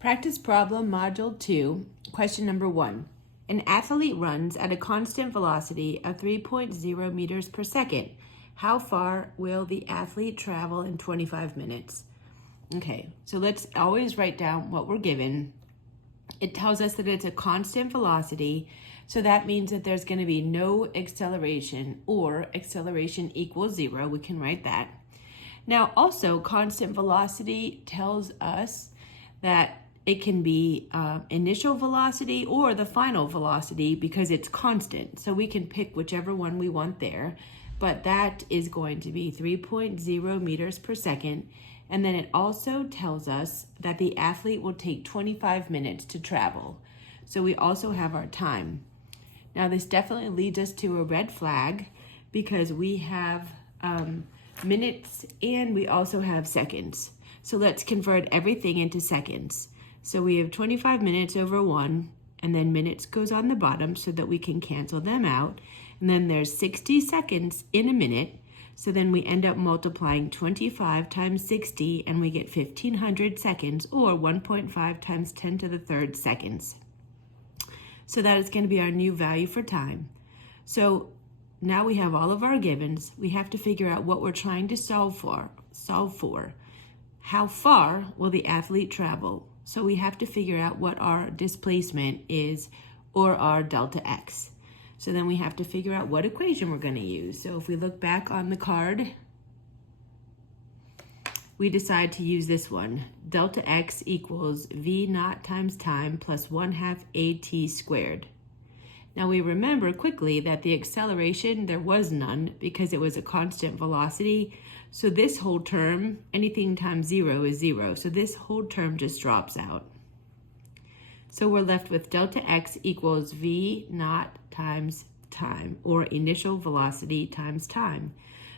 Practice problem module 2, question number 1. An athlete runs at a constant velocity of 3.0 meters per second. How far will the athlete travel in 25 minutes? Okay, so let's always write down what we're given. It tells us that it's a constant velocity, so that means that there's going to be no acceleration, or acceleration equals 0. We can write that. Now, also, constant velocity tells us that it can be initial velocity or the final velocity because it's constant. So we can pick whichever one we want there, but that is going to be 3.0 meters per second. And then it also tells us that the athlete will take 25 minutes to travel. So we also have our time. Now this definitely leads us to a red flag because we have minutes and we also have seconds. So let's convert everything into seconds. So we have 25 minutes over 1, and then minutes goes on the bottom so that we can cancel them out. And then there's 60 seconds in a minute. So then we end up multiplying 25 times 60, and we get 1,500 seconds, or 1.5 times 10 to the third seconds. So that is going to be our new value for time. So now we have all of our givens. We have to figure out what we're trying to solve for. How far will the athlete travel? So we have to figure out what our displacement is, or our delta x. So then we have to figure out what equation we're going to use. So if we look back on the card, we decide to use this one. Delta x equals v naught times time plus 1/2 at squared. Now we remember quickly that the acceleration, there was none because it was a constant velocity. So this whole term, anything times 0 is 0. So this whole term just drops out. So we're left with delta x equals v naught times time, or initial velocity times time.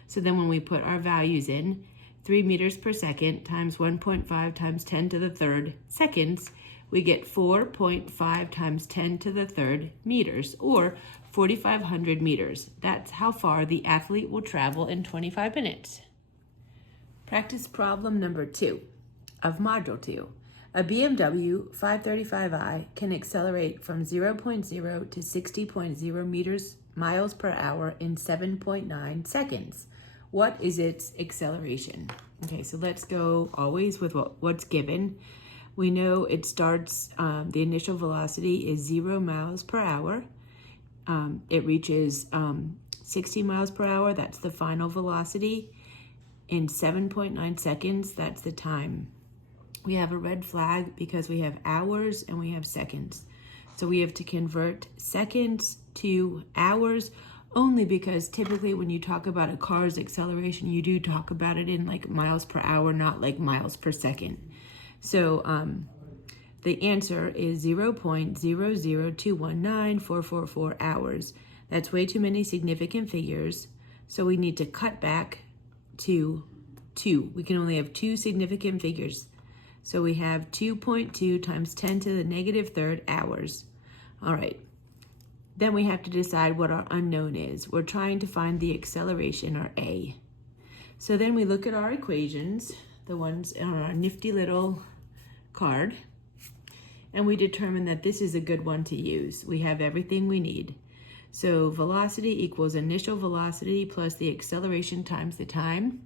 So then when we put our values in, 3 meters per second times 1.5 times 10 to the third seconds, we get 4.5 times 10 to the third meters, or 4,500 meters. That's how far the athlete will travel in 25 minutes. Practice problem number 2 of module 2. A BMW 535i can accelerate from 0.0 to 60.0 miles per hour in 7.9 seconds. What is its acceleration? Okay, so let's go always with what's given. We know it starts, the initial velocity is 0 miles per hour. It reaches 60 miles per hour, that's the final velocity. In 7.9 seconds, that's the time. We have a red flag because we have hours and we have seconds. So we have to convert seconds to hours, only because typically when you talk about a car's acceleration, you do talk about it in like miles per hour, not like miles per second. So the answer is 0.00219444 hours. That's way too many significant figures. So we need to cut back to 2. We can only have 2 significant figures. So we have 2.2 times 10 to the negative third hours. All right. Then we have to decide what our unknown is. We're trying to find the acceleration, or a. So then we look at our equations, the ones on our nifty little card, and we determine that this is a good one to use. We have everything we need. So velocity equals initial velocity plus the acceleration times the time.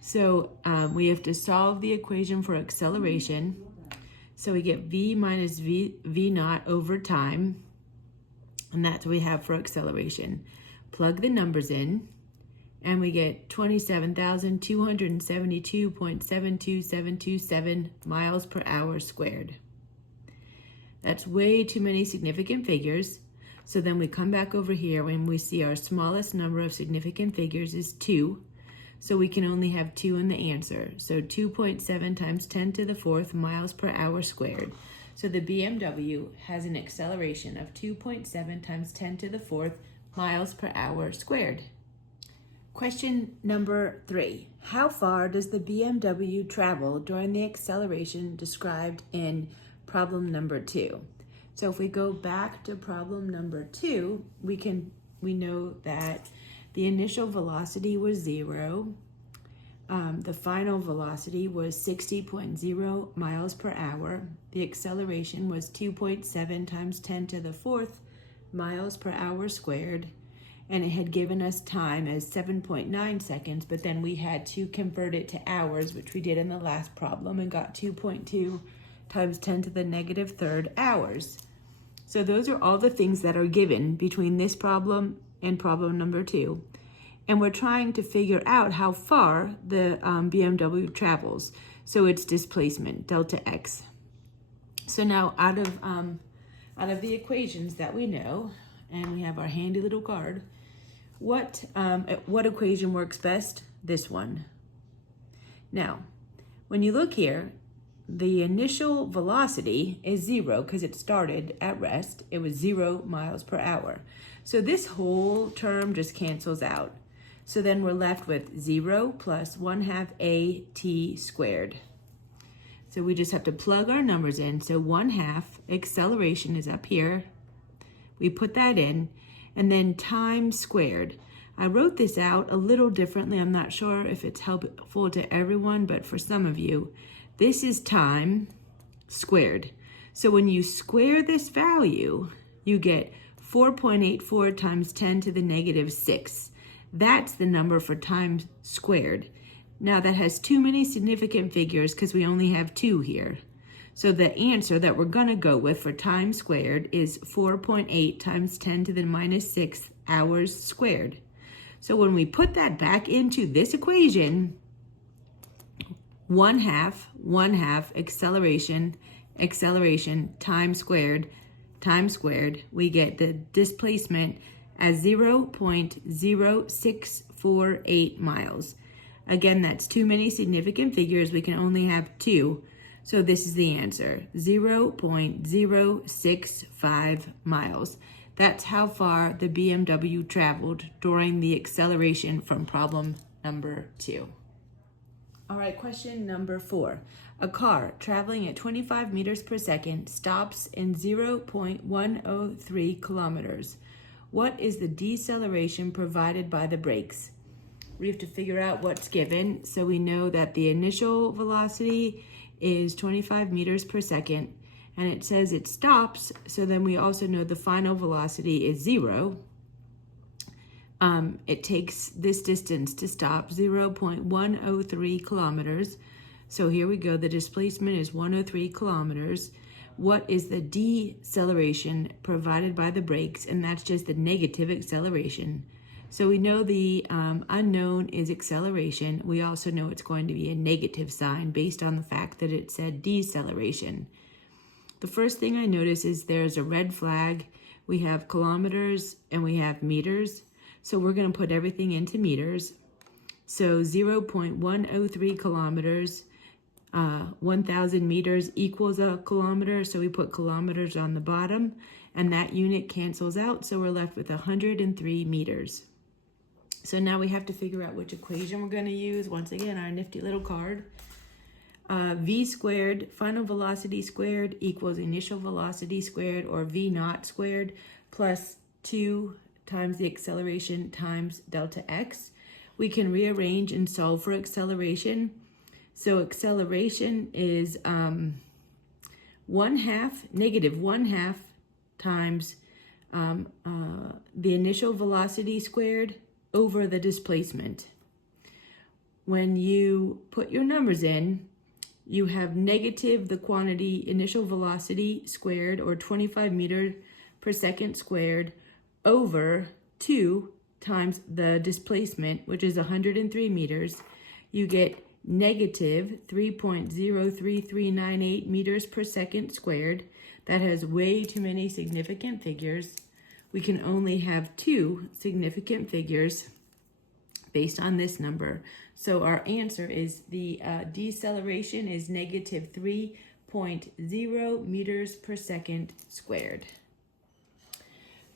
So we have to solve the equation for acceleration. So we get v minus v naught over time, and that's what we have for acceleration. Plug the numbers in, and we get 27,272.72727 miles per hour squared. That's way too many significant figures. So then we come back over here when we see our smallest number of significant figures is 2. So we can only have 2 in the answer. So 2.7 times 10 to the fourth miles per hour squared. So the BMW has an acceleration of 2.7 times 10 to the fourth miles per hour squared. Question number 3. How far does the BMW travel during the acceleration described in problem number 2? So if we go back to problem number 2, we know that the initial velocity was 0. the final velocity was 60.0 miles per hour. The acceleration was 2.7 times 10 to the fourth miles per hour squared. And it had given us time as 7.9 seconds, but then we had to convert it to hours, which we did in the last problem, and got 2.2 times 10 to the negative third hours. So those are all the things that are given between this problem and problem number 2. And we're trying to figure out how far the BMW travels. So it's displacement, delta x. So now out of the equations that we know, and we have our handy little card, what equation works best? This one. Now, when you look here, the initial velocity is 0 because it started at rest. It was 0 miles per hour. So this whole term just cancels out. So then we're left with 0 plus 1/2 at squared. So we just have to plug our numbers in. So 1/2 acceleration is up here. We put that in, and then time squared. I wrote this out a little differently. I'm not sure if it's helpful to everyone, but for some of you, this is time squared. So when you square this value, you get 4.84 times 10 to the negative 6. That's the number for time squared. Now that has too many significant figures because we only have 2 here. So the answer that we're going to go with for time squared is 4.8 times 10 to the minus 6 hours squared. So when we put that back into this equation, 1/2 acceleration, time squared, we get the displacement as 0.0648 miles. Again, that's too many significant figures. We can only have 2. So this is the answer, 0.065 miles. That's how far the BMW traveled during the acceleration from problem number 2. All right, question number 4. A car traveling at 25 meters per second stops in 0.103 kilometers. What is the deceleration provided by the brakes? We have to figure out what's given. So we know that the initial velocity is 25 meters per second, and it says it stops, so then we also know the final velocity is 0. It takes this distance to stop, 0.103 kilometers. So here we go, the displacement is 103 kilometers. What is the deceleration provided by the brakes? And that's just the negative acceleration. So we know the unknown is acceleration. We also know it's going to be a negative sign based on the fact that it said deceleration. The first thing I notice is there's a red flag. We have kilometers and we have meters. So we're going to put everything into meters. So 0.103 kilometers, 1,000 meters equals a kilometer. So we put kilometers on the bottom, and that unit cancels out. So we're left with 103 meters. So now we have to figure out which equation we're going to use. Once again, our nifty little card. V squared, final velocity squared, equals initial velocity squared, or V naught squared, plus 2 times the acceleration times delta x. We can rearrange and solve for acceleration. So acceleration is negative 1/2 times the initial velocity squared over the displacement. When you put your numbers in, you have negative the quantity initial velocity squared, or 25 meters per second squared, over 2 times the displacement, which is 103 meters. You get negative 3.03398 meters per second squared. That has way too many significant figures. We can only have 2 significant figures based on this number. So our answer is the deceleration is negative 3.0 meters per second squared.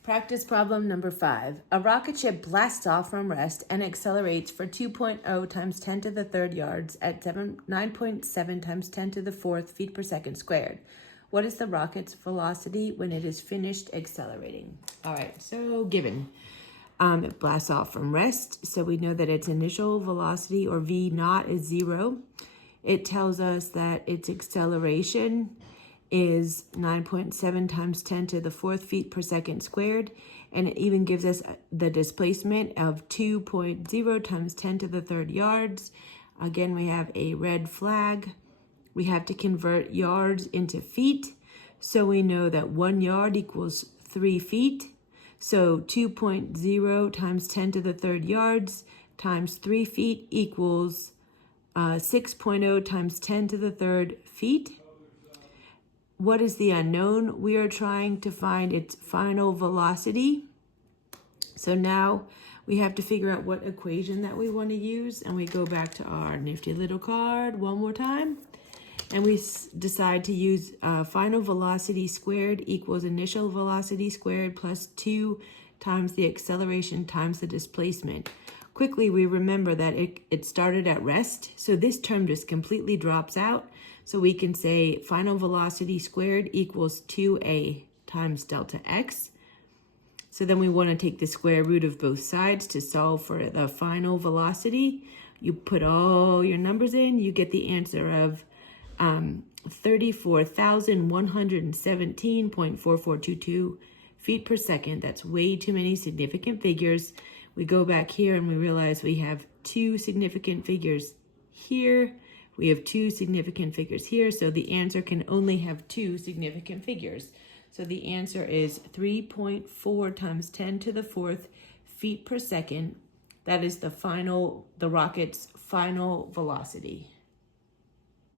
Practice problem number 5. A rocket ship blasts off from rest and accelerates for 2.0 times 10 to the third yards at 9.7 times 10 to the fourth feet per second squared. What is the rocket's velocity when it is finished accelerating? All right, so given. It blasts off from rest, so we know that its initial velocity, or v naught, is 0. It tells us that its acceleration is 9.7 times 10 to the 4th feet per second squared, and it even gives us the displacement of 2.0 times 10 to the 3rd yards. Again, we have a red flag. We have to convert yards into feet, so we know that 1 yard equals 3 feet. So 2.0 times 10 to the 3rd yards times 3 feet equals 6.0 times 10 to the 3rd feet. What is the unknown? We are trying to find its final velocity. So now we have to figure out what equation that we want to use, and we go back to our nifty little card one more time. And we decide to use final velocity squared equals initial velocity squared plus 2 times the acceleration times the displacement. Quickly, we remember that it started at rest, so this term just completely drops out. So we can say final velocity squared equals 2a times delta x. So then we want to take the square root of both sides to solve for the final velocity. You put all your numbers in, you get the answer of 34,117.4422 feet per second. That's way too many significant figures. We go back here and we realize we have 2 significant figures here. We have 2 significant figures here, so the answer can only have 2 significant figures. So the answer is 3.4 times 10 to the 4th feet per second. That is the rocket's final velocity.